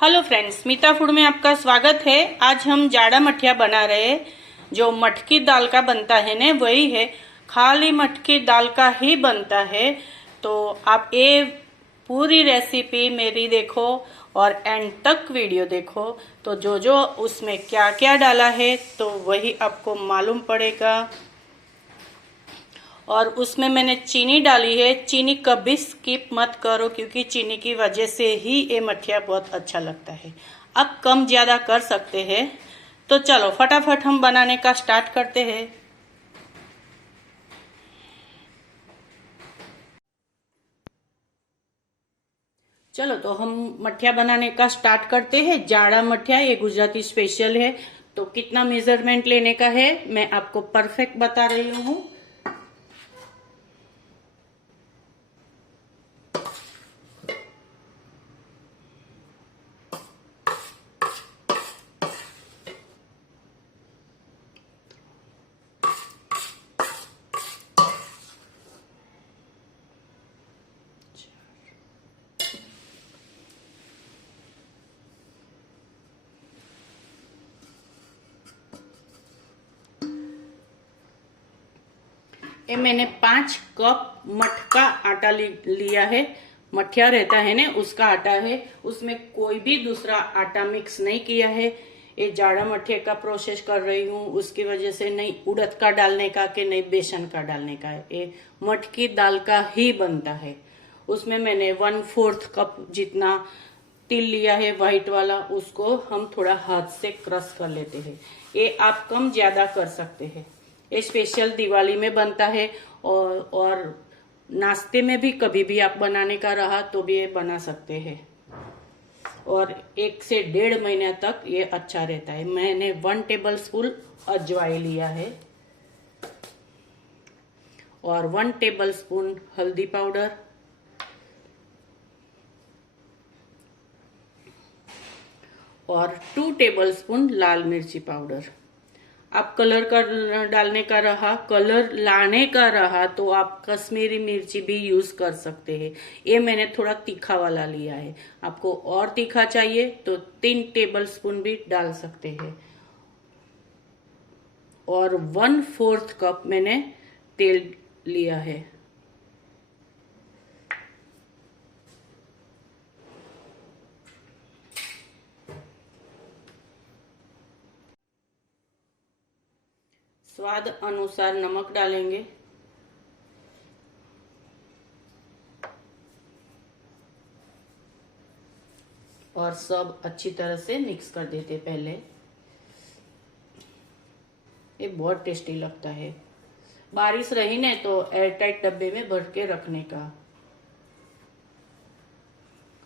Hello friends, मीता food में आपका स्वागत है। आज हम जाड़ा मठिया बना रहे हैं। जो मटकी दाल का बनता है ना, वही है। खाली मटकी दाल का ही बनता है। तो आप ये पूरी रेसिपी मेरी देखो और एंड तक वीडियो देखो, तो जो जो उसमें क्या क्या डाला है तो वही आपको मालूम पड़ेगा। और उसमें मैंने चीनी डाली है। चीनी कभी स्किप मत करो, क्योंकि चीनी की वजह से ही ये मठिया बहुत अच्छा लगता है। अब कम ज़्यादा कर सकते हैं। तो चलो फटाफट हम बनाने का स्टार्ट करते हैं। चलो तो हम मठिया बनाने का स्टार्ट करते हैं। जाड़ा मठिया ये गुजराती स्पेशल है। तो कितना मेजरमेंट लेने का है मैं आपको परफेक्ट बता रही हूँ। ये मैंने 5 कप मटका आटा लिया है। मठिया रहता है ना, उसका आटा है। उसमें कोई भी दूसरा आटा मिक्स नहीं किया है। ये जाड़ा मठिया का प्रोसेस कर रही हूँ, उसकी वजह से नहीं उड़द का डालने का कि नहीं बेसन का डालने का है। ये मटकी दाल का ही बनता है। उसमें मैंने 1/4 कप जितना तिल लिया है, व्हाइट वाला। उसको हम थोड़ा हाथ से क्रश कर लेते हैं। ये आप कम ज्यादा कर सकते हैं। ये स्पेशल दिवाली में बनता है और नाश्ते में भी कभी भी आप बनाने का रहा तो भी ये बना सकते हैं। और 1 से 1.5 महीने तक ये अच्छा रहता है। मैंने 1 टेबल स्पून अजवाइन लिया है और 1 टेबल स्पून हल्दी पाउडर और 2 टेबल स्पून लाल मिर्ची पाउडर। आप कलर का डालने का रहा, कलर लाने का रहा तो आप कश्मीरी मिर्ची भी यूज कर सकते हैं। ये मैंने थोड़ा तीखा वाला लिया है। आपको और तीखा चाहिए तो 3 टेबल स्पून भी डाल सकते हैं। और 1/4 कप मैंने तेल लिया है। स्वाद अनुसार नमक डालेंगे। और सब अच्छी तरह से मिक्स कर देते पहले। ये बहुत टेस्टी लगता है। बारिश रही ने तो एयरटाइट डब्बे में भर के रखने का।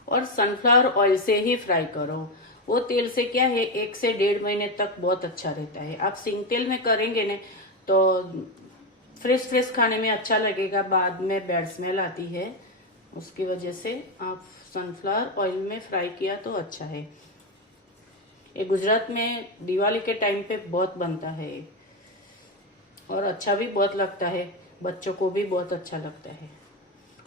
और सनफ्लावर ऑयल से ही फ्राई करो। वो तेल से क्या है, 1 से 1.5 महीने तक बहुत अच्छा रहता है। आप सिंग तेल में करेंगे ने तो फ्रेश फ्रेश खाने में अच्छा लगेगा, बाद में बैड स्मेल आती है। उसकी वजह से आप सनफ्लावर ऑयल में फ्राई किया तो अच्छा है। ये गुजरात में दिवाली के टाइम पे बहुत बनता है और अच्छा भी बहुत लगता है। बच्चों को भी बहुत अच्छा लगता है।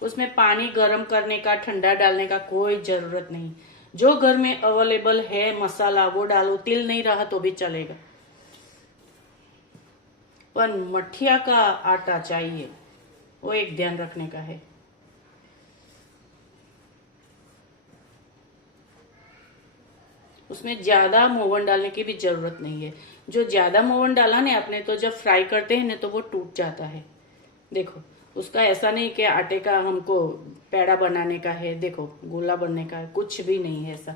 उसमें पानी गर्म करने का, ठंडा डालने का कोई जरूरत नहीं। जो घर में अवेलेबल है मसाला वो डालो। तिल नहीं रहा तो भी चलेगा, पर मठिया का आटा चाहिए, वो एक ध्यान रखने का है। उसमें ज्यादा मोवन डालने की भी जरूरत नहीं है। जो ज्यादा मोवन डाला ना आपने, तो जब फ्राई करते हैं ना तो वो टूट जाता है। देखो, उसका ऐसा नहीं कि आटे का हमको पेड़ा बनाने का है, देखो गोला बनने का है, कुछ भी नहीं है ऐसा।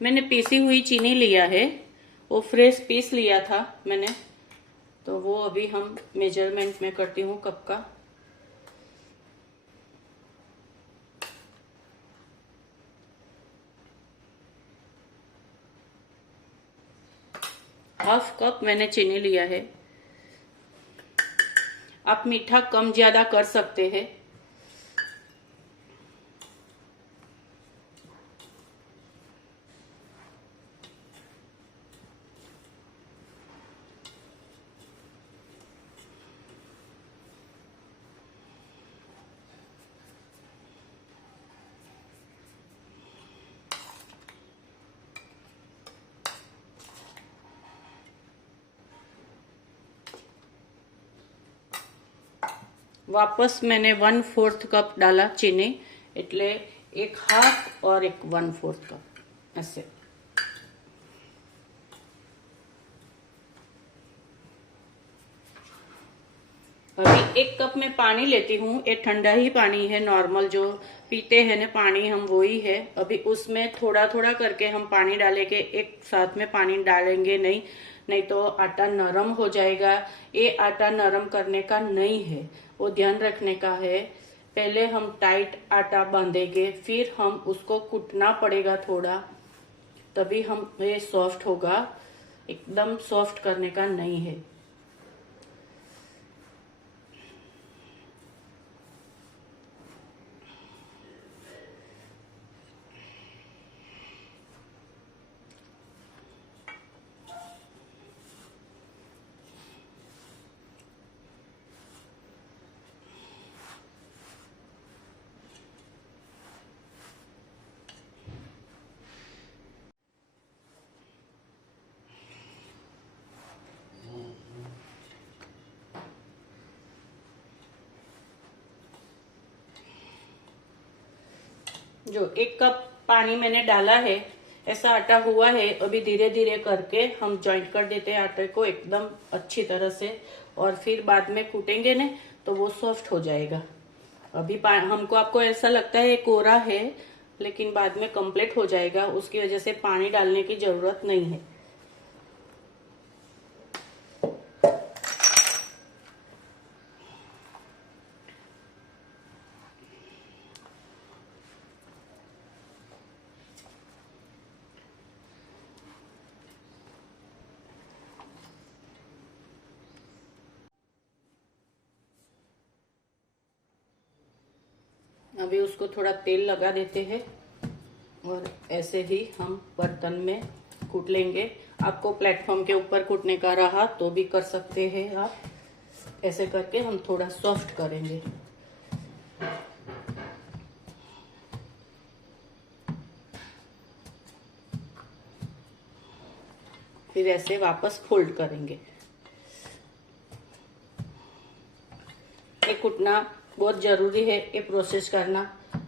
मैंने पीसी हुई चीनी लिया है। वो फ्रेश पीस लिया था मैंने, तो वो अभी हम मेजरमेंट में करती हूँ कप का। हाफ कप मैंने चीनी लिया है। आप मीठा कम ज्यादा कर सकते हैं। वापस मैंने 1/4 कप डाला चीनी, એટલે 1/2 और 1/4 कप ऐसे। अभी 1 कप में पानी लेती हूँ, ये ठंडा ही पानी है, नॉर्मल जो पीते हैं ना पानी हम वो ही है। अभी उसमें थोड़ा थोड़ा करके हम पानी डालेंगे, एक साथ में पानी डालेंगे नहीं, नहीं तो आटा नरम हो जाएगा। ये आटा नरम करने का नहीं है, वो ध्यान रखने का है। पहले हम टाइट आटा बांधेंगे, फिर हम उसको कूटना पड़ेगा थोड़ा, तभी हम ये सॉफ्ट होगा। एकदम सॉफ्ट करने का नहीं है। जो 1 कप पानी मैंने डाला है, ऐसा आटा हुआ है। अभी धीरे धीरे करके हम ज्वाइंट कर देते हैं आटे को एकदम अच्छी तरह से, और फिर बाद में कूटेंगे ना तो वो सॉफ्ट हो जाएगा। अभी हमको आपको ऐसा लगता है कोरा है, लेकिन बाद में कंप्लीट हो जाएगा, उसकी वजह से पानी डालने की जरूरत नहीं है। अभी उसको थोड़ा तेल लगा देते हैं और ऐसे ही हम बर्तन में कूट लेंगे। आपको प्लेटफॉर्म के ऊपर कूटने का रहा तो भी कर सकते हैं आप। ऐसे करके हम थोड़ा सॉफ्ट करेंगे। फिर ऐसे वापस फोल्ड करेंगे। ये कूटना बहुत जरूरी है, ये प्रोसेस करना,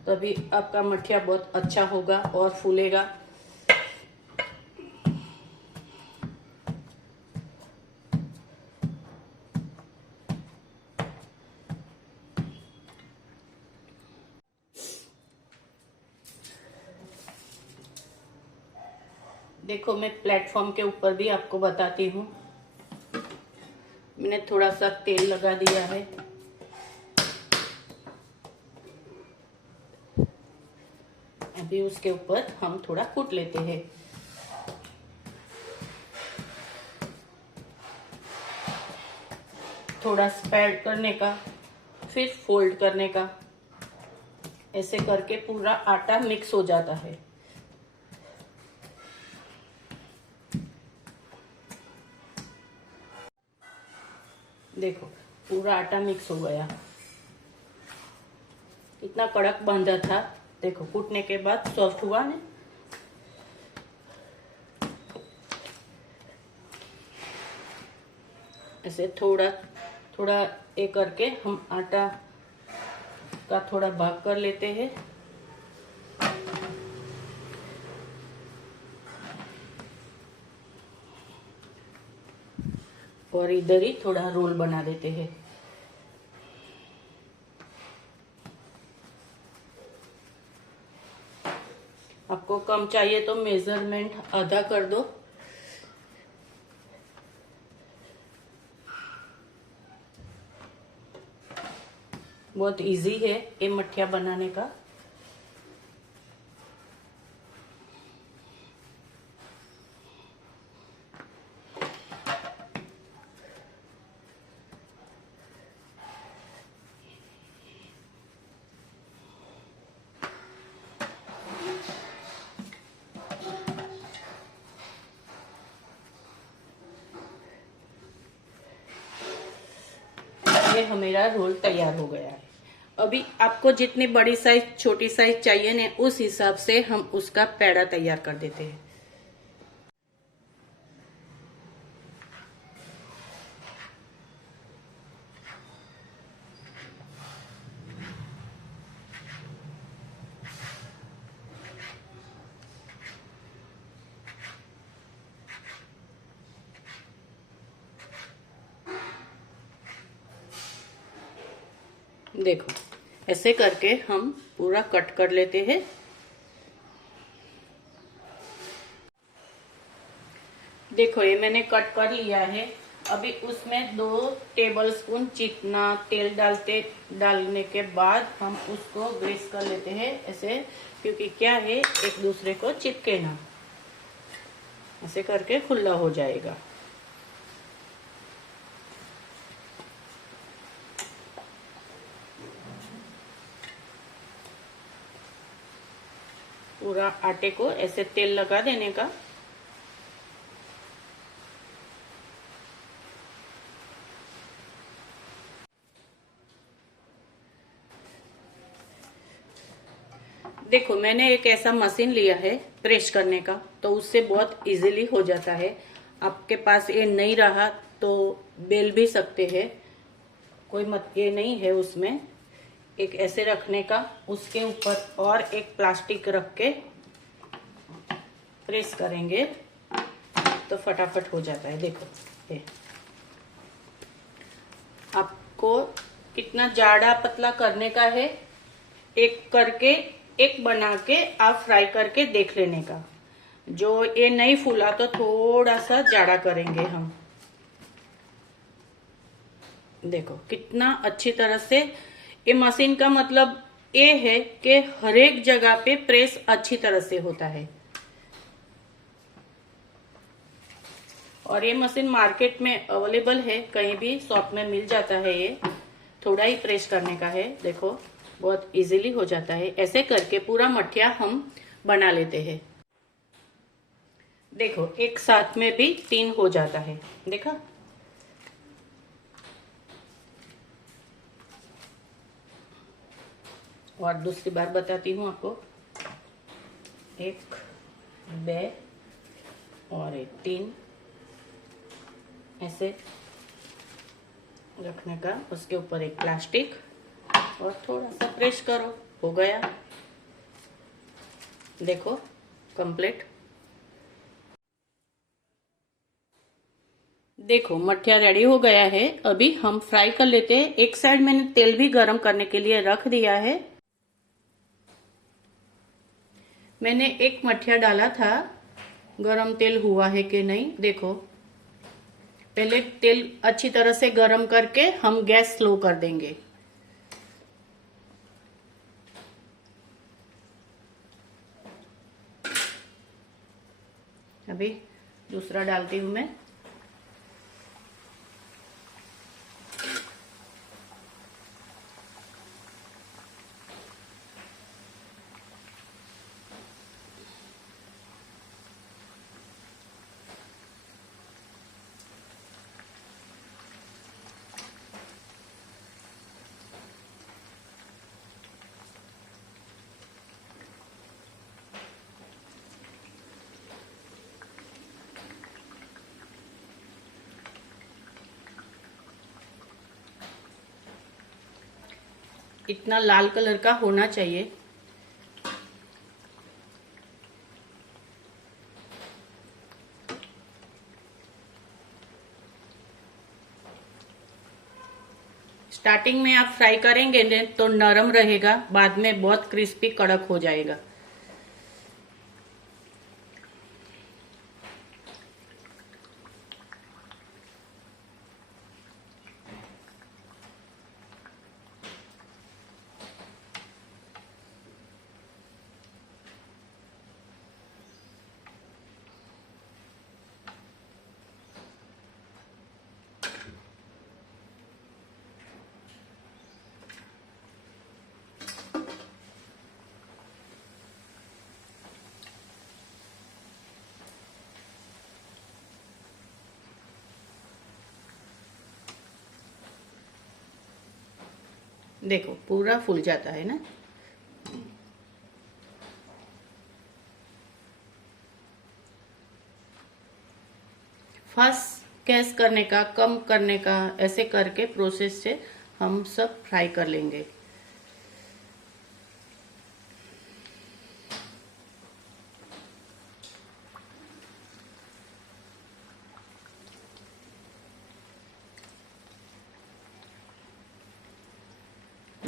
तभी आपका मठिया बहुत अच्छा होगा और फूलेगा। देखो मैं प्लेटफॉर्म के ऊपर भी आपको बताती हूँ। मैंने थोड़ा सा तेल लगा दिया है। अभी उसके ऊपर हम थोड़ा कूट लेते हैं। थोड़ा स्प्रेड करने का, फिर फोल्ड करने का, ऐसे करके पूरा आटा मिक्स हो जाता है। देखो पूरा आटा मिक्स हो गया। इतना कड़क बांधा था, देखो कूटने के बाद सॉफ्ट हुआ ना। ऐसे थोड़ा थोड़ा ये करके हम आटा का थोड़ा भाग कर लेते हैं। और इधर ही थोड़ा रोल बना देते हैं। आपको कम चाहिए तो मेजरमेंट आधा कर दो। बहुत इजी है ये मठिया बनाने का। ये हमारा रोल तैयार हो गया है। अभी आपको जितनी बड़ी साइज छोटी साइज चाहिए ना, उस हिसाब से हम उसका पेड़ा तैयार कर देते हैं। देखो ऐसे करके हम पूरा कट कर लेते हैं। देखो ये मैंने कट कर लिया है। अभी उसमें 2 टेबलस्पून चिकना तेल डालने के बाद हम उसको ग्रीस कर लेते हैं ऐसे, क्योंकि क्या है एक दूसरे को चिपके ना। ऐसे करके खुला हो जाएगा। पूरा आटे को ऐसे तेल लगा देने का। देखो मैंने एक ऐसा मशीन लिया है प्रेस करने का, तो उससे बहुत इजीली हो जाता है। आपके पास ये नहीं रहा तो बेल भी सकते हैं, कोई मत ये नहीं है। उसमें एक ऐसे रखने का, उसके ऊपर और एक प्लास्टिक रख के प्रेस करेंगे तो फटाफट हो जाता है। देखो ये आपको कितना जाड़ा पतला करने का है, एक करके एक बना के आप फ्राई करके देख लेने का। जो ये नहीं फूला तो थोड़ा सा जाड़ा करेंगे हम। देखो कितना अच्छी तरह से ये मशीन का मतलब ये है कि हर एक जगह पे प्रेस अच्छी तरह से होता है। और ये मशीन मार्केट में अवेलेबल है, कहीं भी शॉप में मिल जाता है। ये थोड़ा ही प्रेस करने का है। देखो बहुत इजीली हो जाता है। ऐसे करके पूरा मठिया हम बना लेते हैं। देखो एक साथ में भी 3 हो जाता है। देखा, और दूसरी बार बताती हूँ आपको। 1 2 और 3 ऐसे रखने का, उसके ऊपर एक प्लास्टिक और थोड़ा सा प्रेस करो, हो गया। देखो कंप्लीट। देखो मठिया रेडी हो गया है। अभी हम फ्राई कर लेते हैं। एक साइड मैंने तेल भी गरम करने के लिए रख दिया है। मैंने एक मठिया डाला था, गरम तेल हुआ है कि नहीं देखो। पहले तेल अच्छी तरह से गरम करके हम गैस स्लो कर देंगे। अभी दूसरा डालती हूं मैं। इतना लाल कलर का होना चाहिए। स्टार्टिंग में आप फ्राई करेंगे तो नरम रहेगा, बाद में बहुत क्रिस्पी कड़क हो जाएगा। देखो पूरा फूल जाता है ना। फास्ट गैस करने का, कम करने का, ऐसे करके प्रोसेस से हम सब फ्राई कर लेंगे।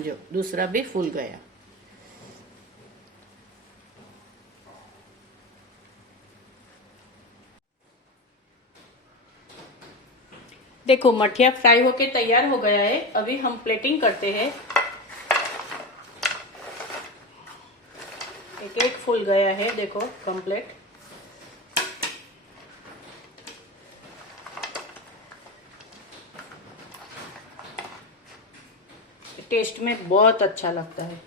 जो दूसरा भी फूल गया। देखो मठिया फ्राई होके तैयार हो गया है। अभी हम प्लेटिंग करते हैं। एक एक फूल गया है, देखो कंप्लीट। टेस्ट में बहुत अच्छा लगता है।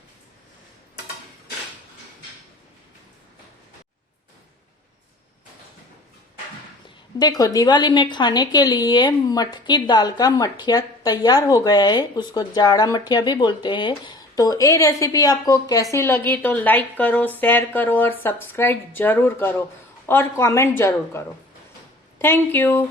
देखो दिवाली में खाने के लिए मटकी दाल का मठिया तैयार हो गया है। उसको जाड़ा मठिया भी बोलते हैं। तो ये रेसिपी आपको कैसी लगी तो लाइक करो, शेयर करो और सब्सक्राइब जरूर करो और कमेंट जरूर करो। Thank you.